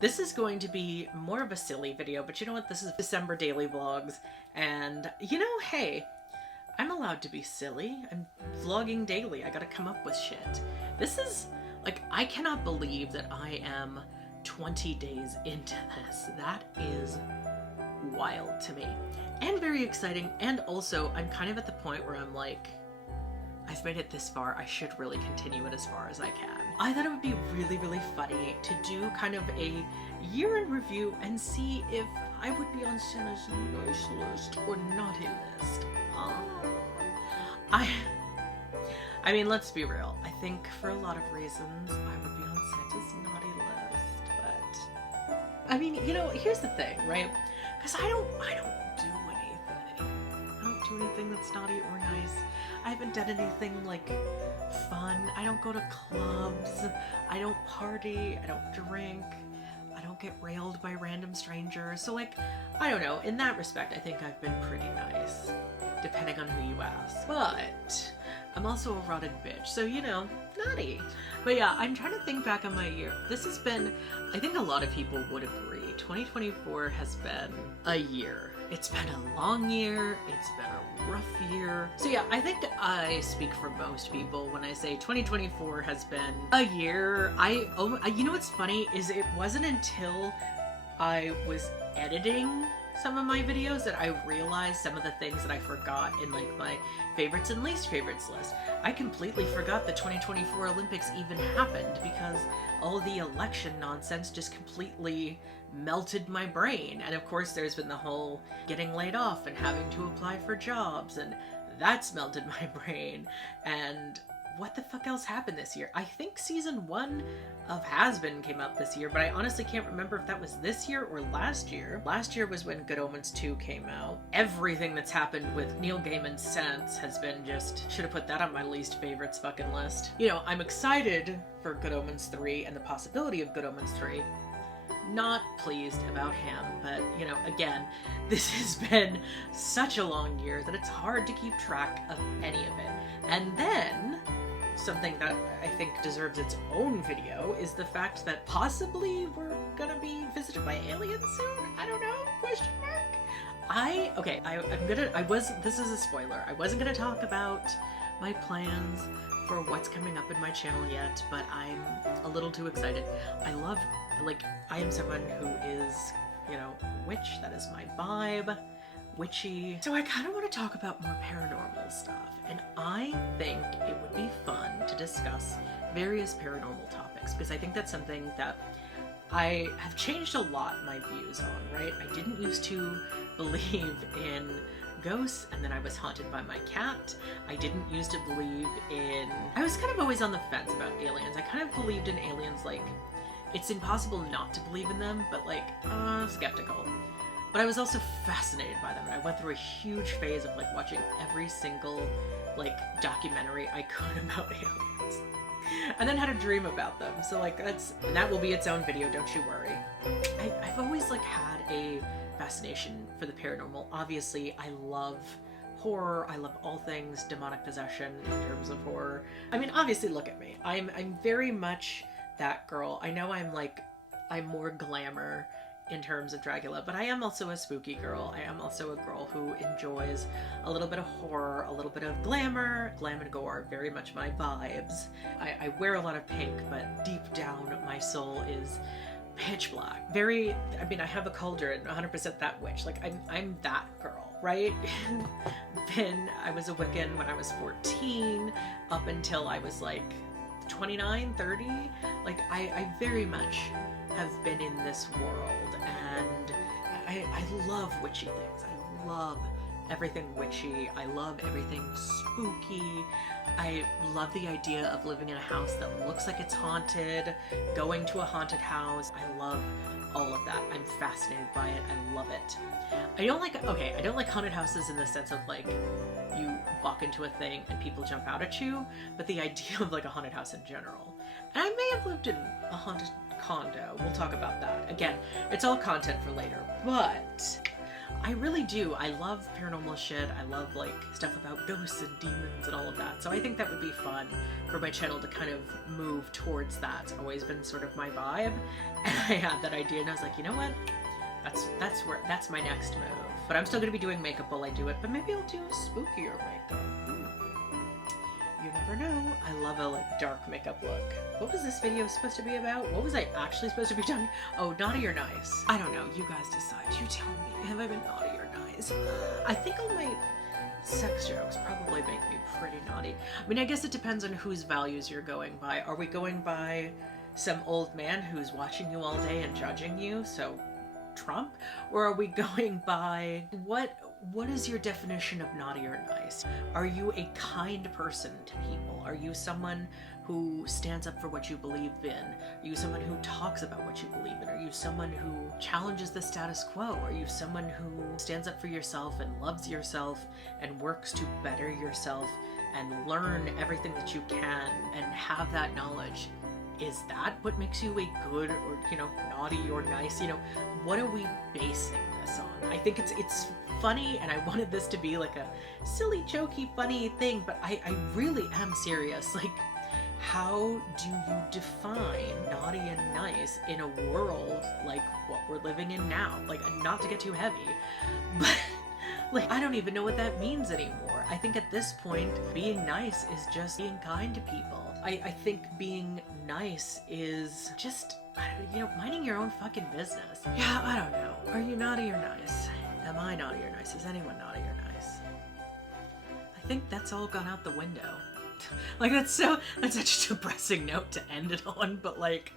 This is going to be more of a silly video, but you know what? This is December daily vlogs, and you know, hey, I'm allowed to be silly. I'm vlogging daily. I gotta come up with shit. This is, like, I cannot believe that I am 20 days into this. That is wild to me. And very exciting, and also, I'm kind of at the point where I'm like, I've made it this far, I should really continue it as far as I can. I thought it would be really, really funny to do kind of a year in review and see if I would be on Santa's nice list or naughty list. I mean, let's be real. I think for a lot of reasons, I would be on Santa's naughty list, but I mean, you know, here's the thing, right? Because I don't do anything. I don't do anything that's naughty or nice. I haven't done anything like fun. I don't go to clubs. I don't party. I don't drink. I don't get railed by random strangers. So like, I don't know. In that respect, I think I've been pretty nice, depending on who you ask. But I'm also a rotted bitch, so you know, naughty. But yeah, I'm trying to think back on my year. This has been, I think a lot of people would agree, 2024 has been a year. It's been a long year, it's been a rough year. So yeah, I think I speak for most people when I say 2024 has been a year. You know what's funny is it wasn't until I was editing some of my videos that I realized some of the things that I forgot in like my favorites and least favorites list. I completely forgot the 2024 Olympics even happened because all the election nonsense just completely melted my brain. And of course there's been the whole getting laid off and having to apply for jobs, and that's melted my brain. And what the fuck else happened this year? I think season 1 of Has Been came out this year, but I honestly can't remember if that was this year or last year. Last year was when Good Omens 2 came out. Everything that's happened with Neil Gaiman since has been just, should have put that on my least favorites fucking list. You know, I'm excited for Good Omens 3 and the possibility of Good Omens 3. Not pleased about him, but you know, again, this has been such a long year that it's hard to keep track of any of it. And then something that I think deserves its own video is the fact that possibly we're gonna be visited by aliens soon? I don't know, question mark? This is a spoiler. I wasn't gonna talk about my plans for what's coming up in my channel yet, but I'm a little too excited. I am someone who is, you know, witch, that is my vibe. Witchy. So I kind of want to talk about more paranormal stuff, and I think it would be fun to discuss various paranormal topics, because I think that's something that I have changed a lot my views on, right? I didn't used to believe in ghosts, and then I was haunted by my cat. I didn't used to believe in... I was kind of always on the fence about aliens. I kind of believed in aliens, like, it's impossible not to believe in them, but like, skeptical. But I was also fascinated by them, and I went through a huge phase of like watching every single like documentary I could about aliens. And then had a dream about them. So like that will be its own video, don't you worry. I've always like had a fascination for the paranormal. Obviously, I love horror. I love all things demonic possession in terms of horror. I mean, obviously, look at me. I'm very much that girl. I know I'm more glamour in terms of Dracula, but I am also a spooky girl. I am also a girl who enjoys a little bit of horror, a little bit of glamour. Glam and gore, very much my vibes. I wear a lot of pink, but deep down my soul is pitch black. I have a cauldron, 100% that witch. Like, I'm that girl, right? I was a Wiccan when I was 14, up until I was like 29, 30. Like, I very much have been in this world, and I love witchy things. I love everything witchy. I love everything spooky. I love the idea of living in a house that looks like it's haunted, going to a haunted house. I love all of that. I'm fascinated by it. I love it. I don't like haunted houses in the sense of like you walk into a thing and people jump out at you, but the idea of like a haunted house in general. And I may have lived in a haunted condo. We'll talk about that. Again, it's all content for later, but I really do. I love paranormal shit. I love like stuff about ghosts and demons and all of that. So I think that would be fun for my channel to kind of move towards that. It's always been sort of my vibe. And I had that idea and I was like, you know what? That's my next move. But I'm still gonna be doing makeup while I do it, but maybe I'll do a spookier makeup. You never know. I love a like dark makeup look. What was this video supposed to be about? What was I actually supposed to be doing? Oh, naughty or nice? I don't know. You guys decide. You tell me. Have I been naughty or nice? I think all my sex jokes probably make me pretty naughty. I mean, I guess it depends on whose values you're going by. Are we going by some old man who's watching you all day and judging you? So Trump? Or are we going by what is your definition of naughty or nice? Are you a kind person to people? Are you someone who stands up for what you believe in? Are you someone who talks about what you believe in? Are you someone who challenges the status quo? Are you someone who stands up for yourself and loves yourself and works to better yourself and learn everything that you can and have that knowledge? Is that what makes you a good or, naughty or nice? What are we basing this on? I think it's funny, and I wanted this to be like a silly, jokey, funny thing, but I really am serious. Like, how do you define naughty and nice in a world like what we're living in now? Like, not to get too heavy, but like, I don't even know what that means anymore. I think at this point, being nice is just being kind to people. I think being nice is just, minding your own fucking business. Yeah, I don't know. Are you naughty or nice? Am I naughty or nice? Is anyone naughty or nice? I think that's all gone out the window. Like, that's such a depressing note to end it on, but like,